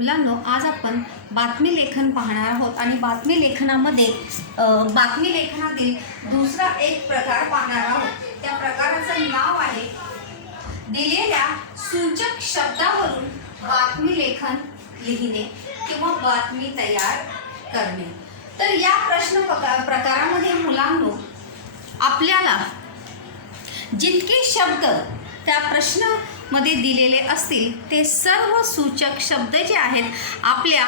मुलांनो, आज आपण बातमी लेखन पाहणार आहोत आणि बातमी लेखनातील दुसरा एक प्रकार पाहणार आहोत। त्या प्रकाराचं नाव आहे दिलेल्या सूचक शब्दावरून बातमी लेखन लिहिणे किंवा बातमी तयार करणे। तर या प्रश्न प्रकारामध्ये मुलांनो, आपल्याला जितके शब्द त्या प्रश्नामध्ये दिलेले असतील ते सर्व सूचक शब्द जे आहेत आपल्या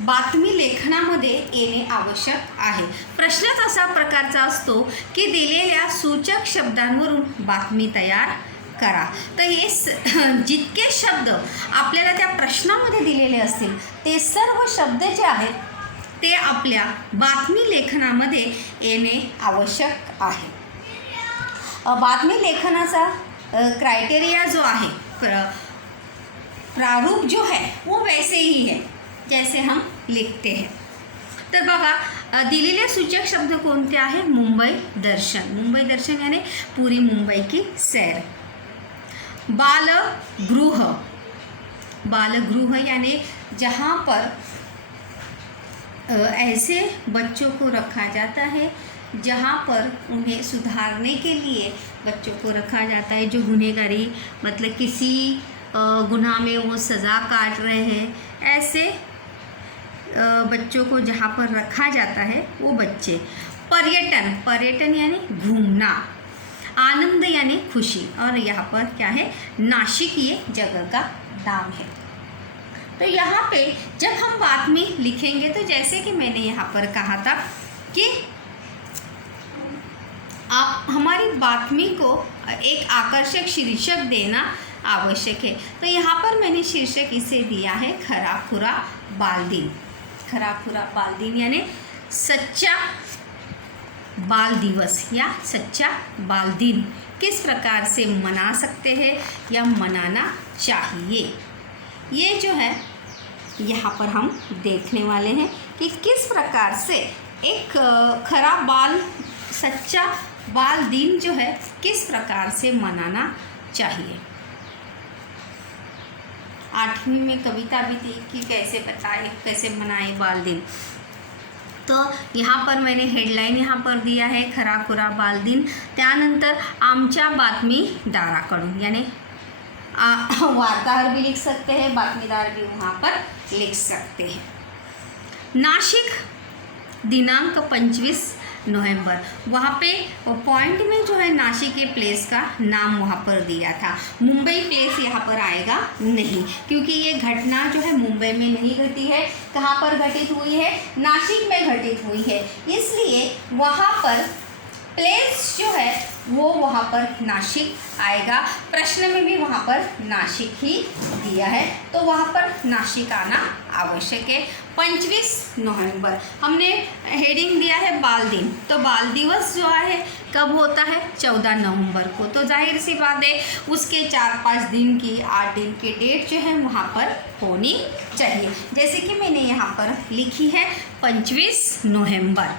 बातमी लेखनामध्ये येणे आवश्यक आहे। प्रश्नच असा प्रकारचा असतो की दिलेल्या सूचक शब्दांवरून बातमी तयार करा। तर हे जितके शब्द आपल्याला त्या प्रश्नामध्ये दिलेले असतील ते सर्व शब्द जे आहेत ते आपल्या बातमी लेखनामध्ये येणे आवश्यक आहे। बातमी लेखनाचा क्राइटेरिया जो है, प्रारूप जो है वो वैसे ही है जैसे हम लिखते हैं। तर बघा, दिलेले सूचक शब्द कोणते आहे? मुंबई दर्शन। मुंबई दर्शन यानी पूरी मुंबई की सैर। बालगृह, बालगृह यानी जहाँ पर ऐसे बच्चों को रखा जाता है जहाँ पर उन्हें सुधारने के लिए बच्चों को रखा जाता है, जो गुनहगारी मतलब किसी गुनाह में वो सज़ा काट रहे हैं, ऐसे बच्चों को जहाँ पर रखा जाता है वो बच्चे। पर्यटन, पर्यटन यानी घूमना। आनंद यानी खुशी। और यहाँ पर क्या है? नासिक ये जगह का नाम है। तो यहाँ पे जब हम बातमी लिखेंगे तो जैसे कि मैंने यहाँ पर कहा था कि आप हमारी बातमी को एक आकर्षक शीर्षक देना आवश्यक है। तो यहाँ पर मैंने शीर्षक इसे दिया है खरा खुरा बाल दिन। खरा खुरा बाल दिन यानी सच्चा बाल दिवस या सच्चा बाल दिन किस प्रकार से मना सकते हैं या मनाना चाहिए, ये जो है यहाँ पर हम देखने वाले हैं कि किस प्रकार से एक खरा बाल सच्चा बाल दिन जो है किस प्रकार से मनाना चाहिए। 8वीं में कविता भी थी कि कैसे बताए, कैसे मनाए बाल दिन। तो यहाँ पर मैंने हेडलाईन यहाँ पर दिया है खरा खुरा बाल दिन। त्यानंतर आमच्या बातमीदाराकडून यानी वार्ताहर भी लिख सकते हैं, बातमीदार भी वहाँ पर लिख सकते हैं। नासिक दिनांक 25 नवंबर, वहाँ पे पॉइंट में जो है नासिक के प्लेस का नाम वहाँ पर दिया था। मुंबई प्लेस यहाँ पर आएगा नहीं, क्योंकि ये घटना जो है मुंबई में नहीं घटी है। कहाँ पर घटित हुई है? नासिक में घटित हुई है, इसलिए वहाँ पर प्लेस जो है वो वहाँ पर नासिक आएगा। प्रश्न में भी वहाँ पर नासिक ही दिया है, तो वहाँ पर नासिक आना आवश्यक है। 25 नवंबर हमने हेडिंग दिया है बाल दिन, तो बाल दिवस जो है कब होता है? 14 नवंबर को। तो जाहिर सी बात है उसके 4-5 दिन की 8 दिन की डेट जो है वहाँ पर होनी चाहिए, जैसे कि मैंने यहाँ पर लिखी है 25 नवंबर।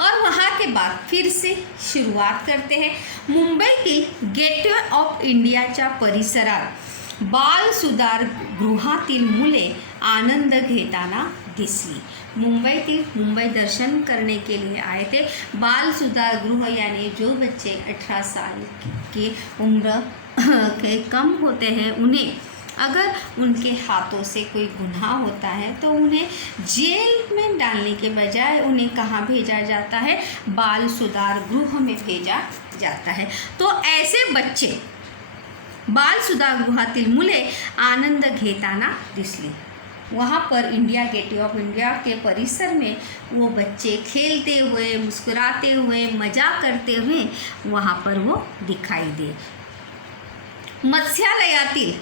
और वहाँ के बाद फिर से शुरुआत करते हैं। मुंबईतील गेटवे ऑफ इंडियाच्या परिसरात बाल सुधार गृहातील मुले आनंद घेताना दिसली। मुंबईतील मुंबई दर्शन करने के लिए आए थे। बाल सुधार गृह यानी जो बच्चे 18 साल की उम्र के कम होते हैं, उन्हें अगर उनके हाथों से कोई गुनाह होता है तो उन्हें जेल में डालने के बजाय उन्हें कहाँ भेजा जाता है? बाल सुधार गृह में भेजा जाता है। तो ऐसे बच्चे बाल सुधार गृहातील मुले आनंद घेताना दिसली। वहाँ पर इंडिया गेटवे ऑफ इंडिया के परिसर में वो बच्चे खेलते हुए, मुस्कुराते हुए, मजा करते हुए वहाँ पर वो दिखाई दे। मत्स्यालयातील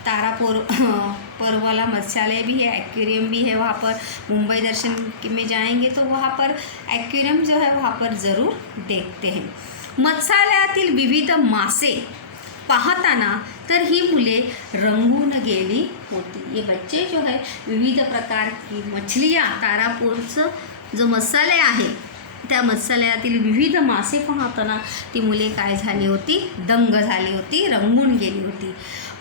तारापुर वाला मत्स्यालय भी है, एक्वेरियम भी है वहाँ पर। मुंबई दर्शन में जाएंगे तो वहाँ पर एक्वेरियम जो है वहाँ पर ज़रूर देखते हैं। मत्स्यालयातील विविध मासे पाहताना तर ही मुले रंगून गेली होती। ये बच्चे जो है विविध प्रकार की मछलियाँ, तारापुरचं जो मत्स्यालय आहे त्या मत्स्यालयातील विविध मासे पाहताना ती मुले काय झाली होती, दंग झाली होती, रंगून गेली होती.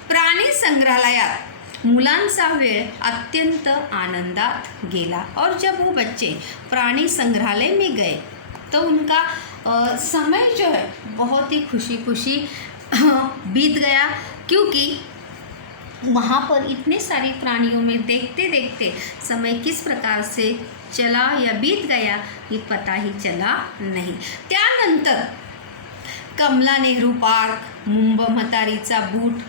प्राणी संग्रहालयात मुलांचा वेळ अत्यंत आनंदात गेला. और जब वो बच्चे प्राणी संग्रहालय में गए तो उनका समय जो है बहुत ही खुशी खुशी बीत गया, क्योंकि वहाँ पर इतने सारे प्राणियों में देखते देखते समय किस प्रकार से चला या बीत गया ये पता ही चला नाही. त्यानंतर कमला नेहरू पार्क, मुंबई म्हातारीचा बूट,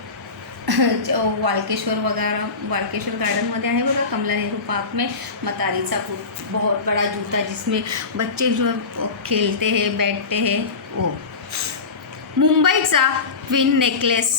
वालकेश्वर गार्डनमध्ये आहे बघा, कमला नेहरू पार्क में मतारीचा बूट, बहुत बड़ा जूता जिसमें बच्चे जो खेलते हैं, बैठते हैं, वो. मुंबईचा ट्विन नेकलेस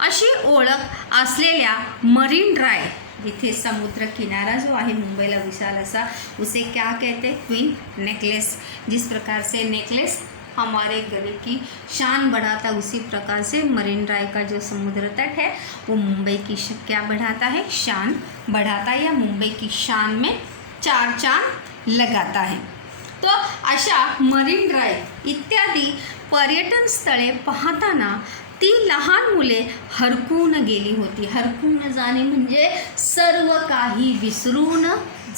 अशी ओळख असलेल्या मरीन ड्राइव, जिथे समुद्र किनारा जो आहे मुंबईला विशाल असा, उसे क्या कहते हैं, ट्विन नेकलेस. जिस प्रकार से नेकलेस हमारे गले की शान बढ़ाता, उसी प्रकार से मरीन ड्राइव का जो समुद्र तट है वो मुंबई की क्या बढ़ाता है, शान बढ़ाता है, या मुंबई की शान में चार चांद लगाता है. तो अशा मरीन ड्राइव इत्यादी पर्यटन स्थळे पाहताना ती लहान मुले हरकून गेली होती. हरकून जाणे म्हणजे सर्व काही विसरून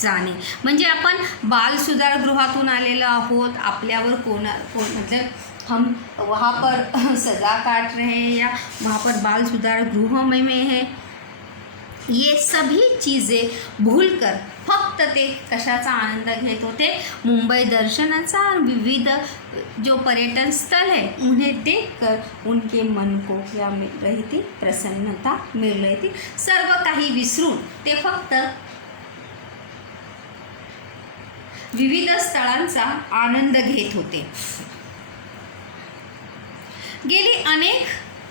जाणे. म्हणजे आपण बाल सुधारगृहातून आलेलो आहोत, आपल्यावर कोण मतलब हम वहाँ पर सज़ा काट रहे हैं या वहाँ पर बाल सुधार गृह में है, ये सभी चीज़ें भूलकर फक्त ते कशाचा आनंद घेत होते, मुंबई दर्शनाचा. विविध जो पर्यटन स्थल है उन्हें देखकर उनके मन को क्या मिल रही थी, प्रसन्नता मिल रही थी. सर्व काही विसरून ते फक्त विविध स्थळांचा आनंद घेत होते. गेली अनेक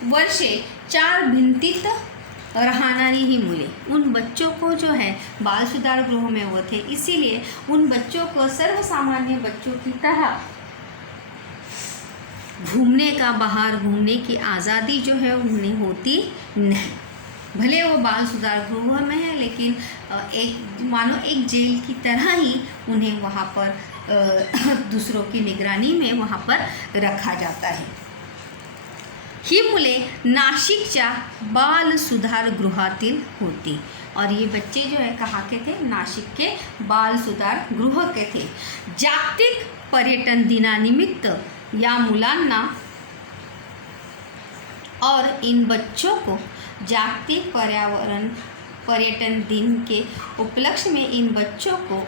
वर्षे चार भिंतीत रहनारी ही मुले, उन बच्चों को जो है बाल सुधार गृह में वो थे, इसीलिए उन बच्चों को सर्वसामान्य बच्चों की तरह घूमने का, बाहर घूमने की आज़ादी जो है उन्हें होती नहीं. भले वो बाल सुधार गृह में है, लेकिन एक मानो एक जेल की तरह ही उन्हें वहाँ पर दूसरों की निगरानी में वहाँ पर रखा जाता है. ही मुले नाशिकच्या बाल सुधार गृहातील होती. और ये बच्चे जो है कहाँ के थे, नाशिक के बाल सुधार गृह के थे. जागतिक पर्यटन दिनानिमित्त या मुलांना और इन बच्चों को जागतिक पर्यटन दिन के उपलक्ष्य में इन बच्चों को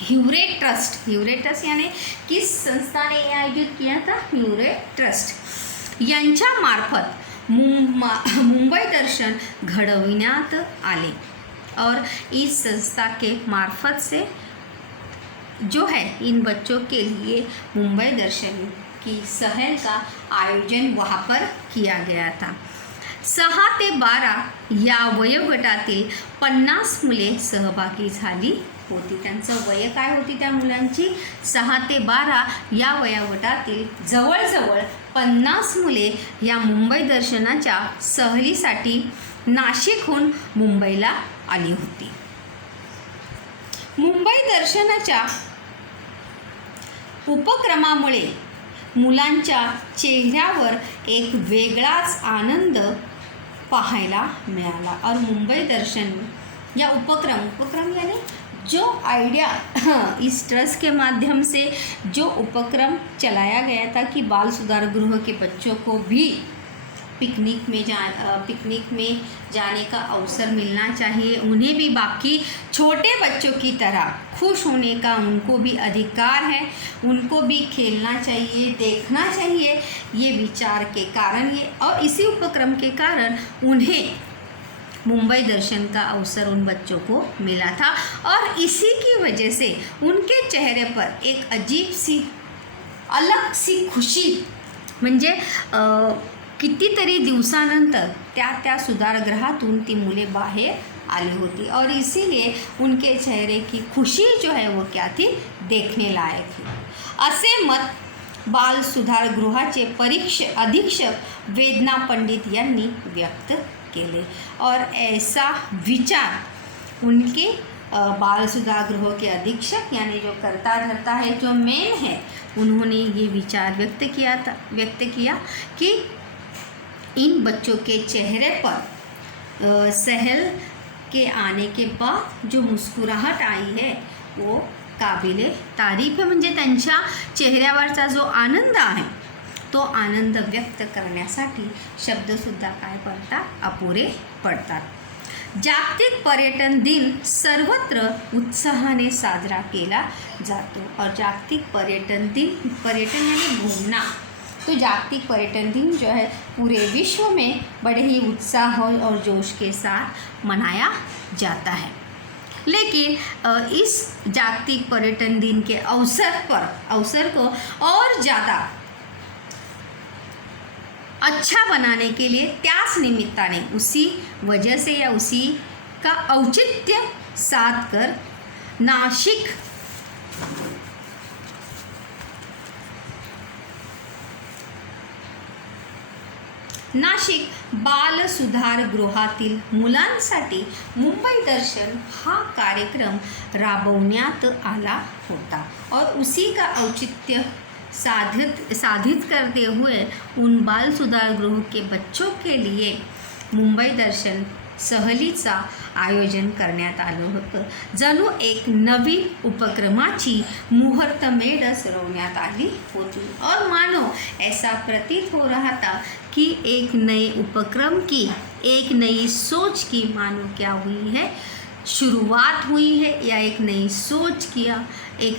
ह्यूरेट ट्रस्ट यानी किस संस्था ने आयोजित किया था, ह्यूरेट ट्रस्ट यांच्या मार्फत मुंबई दर्शन घडविण्यात आले. और इस संस्था के मार्फत से जो है इन बच्चों के लिए मुंबई दर्शन की सहल का आयोजन वहाँ पर किया गया था. 6 ते 12 या वयोगटातील 50 मुले सहभागी झाली होती. त्यांचं वय काय होती त्या मुलांची, 6 ते 12 या वयोगटातील जवळजवळ 50 मुले या मुंबई दर्शनाच्या सहलीसाठी नाशिकहून मुंबईला आली होती. मुंबई दर्शनाच्या उपक्रमामुळे मुलांच्या चेहऱ्यावर एक वेगळाच आनंद पाहायला मिळाला. और मुंबई दर्शन या उपक्रम यानी जो आइडिया इस ट्रस्ट के माध्यम से जो उपक्रम चलाया गया था कि बाल सुधार गृह के बच्चों को भी पिकनिक में जाने का अवसर मिलना चाहिए, उन्हें भी बाकी छोटे बच्चों की तरह खुश होने का उनको भी अधिकार है, उनको भी खेलना चाहिए, देखना चाहिए, ये विचार के कारण ये और इसी उपक्रम के कारण उन्हें मुंबई दर्शन का अवसर उन बच्चों को मिला था. और इसी की वजह से उनके चेहरे पर एक अजीब सी अलग सी खुशी, म्हणजे कितीतरी दिवसानंतर त्या सुधारगृहातून ती मुले बाहेर आली होती. और इसीलिए उनके चेहरे की खुशी जो है वो क्या थी, देखने लायक थी. असे मत बाल सुधारगृहाचे अधीक्षक वेदना पंडित यांनी व्यक्त केले. और ऐसा विचार उनके बाल सुधार गृह के अधीक्षक यानी जो कर्ता धर्ता है, जो मेन है, उन्होंने ये विचार व्यक्त किया कि इन बच्चों के चेहरे पर सहल के आने के बाद जो मुस्कुराहट आई है वो काबिले तारीफ आहे. म्हणजे त्यांच्या चेहऱ्यावरचा जो आनंद आहे तो आनंद व्यक्त करण्यासाठी शब्दसुद्धा काय पडतात, अपुरे पडतात. जागतिक पर्यटन दिन सर्वत्र उत्साहाने साजरा केला जातो. और जागतिक पर्यटन दिन, पर्यटन यानी घूमना, तो जागतिक पर्यटन दिन जो है पूरे विश्व में बड़े ही उत्साह और जोश के साथ मनाया जाता है. लेकिन इस जागतिक पर्यटन दिन के अवसर को और ज़्यादा अच्छा बनाने के लिए त्यास निमित्ताने, उसी वजह से या उसी का औचित्य साध कर नाशिक बाल सुधार गृहातील मुलांसाठी मुंबई दर्शन हा कार्यक्रम राबवण्यात आला होता. और उसी का औचित्य साधित करते हुए उन बाल सुधार गृह के बच्चों के लिए मुंबई दर्शन सहलीचा आयोजन करण्यात आलं होतं. जणू एक नवीन उपक्रमाची मुहूर्तमेढ रवण्यात आली होती. और मानो ऐसा प्रतीत हो रहा था कि एक नए उपक्रम की, एक नई सोच की मानो क्या हुई है, शुरुआत हुई है, या एक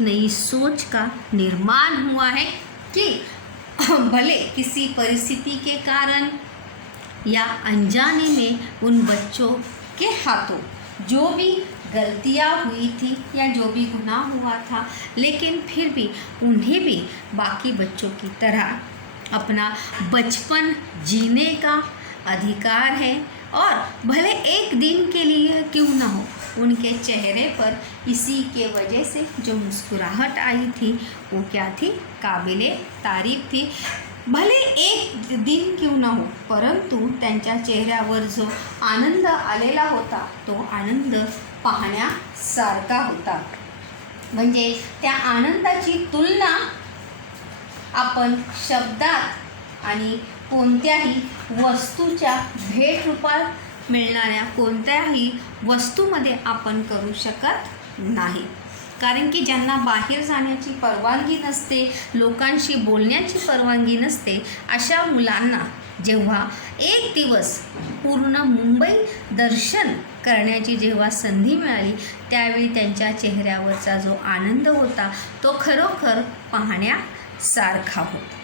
नई सोच का निर्माण हुआ है कि भले किसी परिस्थिति के कारण या अनजाने में उन बच्चों के हाथों जो भी गलतियाँ हुई थी या जो भी गुनाह हुआ था, लेकिन फिर भी उन्हें भी बाकी बच्चों की तरह अपना बचपन जीने का अधिकार है. और भले एक दिन के लिए क्यों ना हो, उनके चेहरे पर इसी के वजह से जो मुस्कुराहट आई थी वो क्या थी, काबिले तारीफ थी. भले एक दिन क्यों ना हो, परंतु त्यांच्या चेहऱ्यावर जो आनंद आलेला होता तो आनंद पाहण्यासारखा होता. म्हणजे त्या आनंदाची तुलना आपण शब्दात आणि कोणत्याही वस्तूच्या भेट रूपात मिळणाऱ्या कोणत्याही वस्तूमध्ये आपण करू शकत नाही. कारण की ज्यांना बाहेर जाण्याची परवानगी नसते, लोकांशी बोलण्याची परवानगी नसते, अशा मुलांना जेव्हा एक दिवस पूर्ण मुंबई दर्शन करण्याची जेव्हा संधी मिळाली, त्यावेळी त्यांच्या चेहऱ्यावरचा जो आनंद होता तो खरोखर पाहण्यासारखा होता.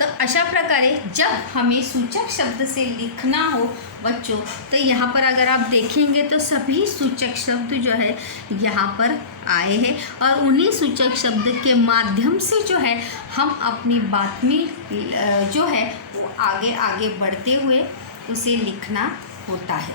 तो अशा प्रकारे जब हमें सूचक शब्द से लिखना हो बच्चों, तो यहाँ पर अगर आप देखेंगे तो सभी सूचक शब्द जो है यहाँ पर आए हैं. और उन्हीं सूचक शब्द के माध्यम से जो है हम अपनी बातमी जो है वो आगे बढ़ते हुए उसे लिखना होता है.